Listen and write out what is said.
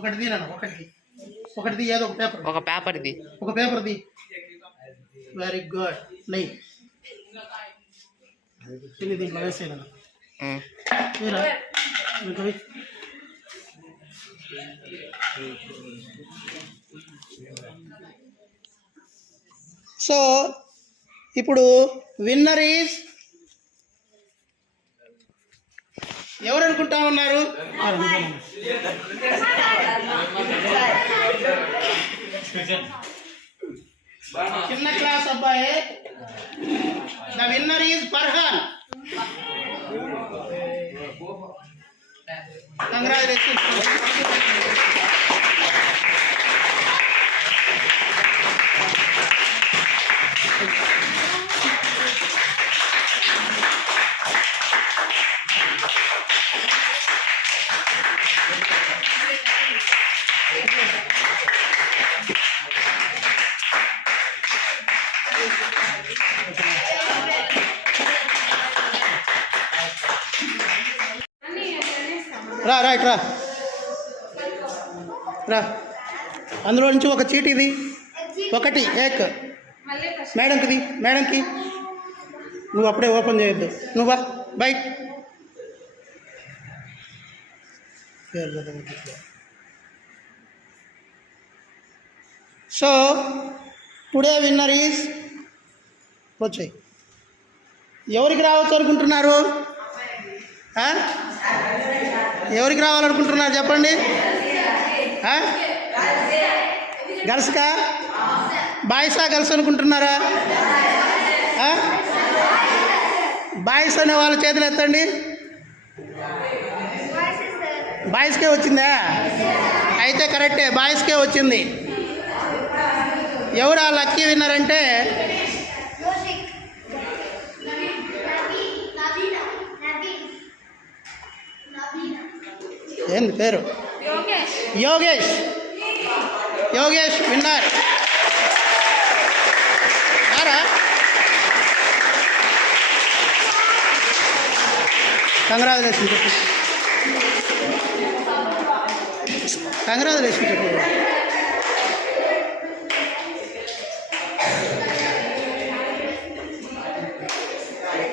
ఒకటిది నాన్న ఒకటిది ఏదో ఒక పేపర్ది వెరీ గుడ్ నైస్ ఇది దీంట్లో వేసేయాలి సో ఇప్పుడు విన్నర్ ఈజ్ ఎవరు అనుకుంటా ఉన్నారు? చిన్న క్లాస్ అబ్బాయి. The winner is Farhan. Congratulations. Right రా అందులో నుంచి ఒక చీటీది ఒకటి ఏక్ మేడంకి నువ్వు అప్పుడే ఓపెన్ చేయొద్దు. నువ్వు bike so today winner is వచ్చాయి. ఎవరికి రావచ్చు అనుకుంటున్నారు? ఎవరికి రావాలనుకుంటున్నారు చెప్పండి. గర్ల్స్కా బాయ్సా గర్ల్స్ అనుకుంటున్నారా? బాయ్స్ అనే వాళ్ళ చేతులు ఎత్తండి. బాయ్స్కే వచ్చిందా? అయితే కరెక్టే, బాయ్స్కే వచ్చింది. ఎవరు ఆ లక్కీ విన్నర్ అంటే ఏంది పేరు? యోగేష్ విన్నర్. కంగ్రాచులేషన్ చెప్పు.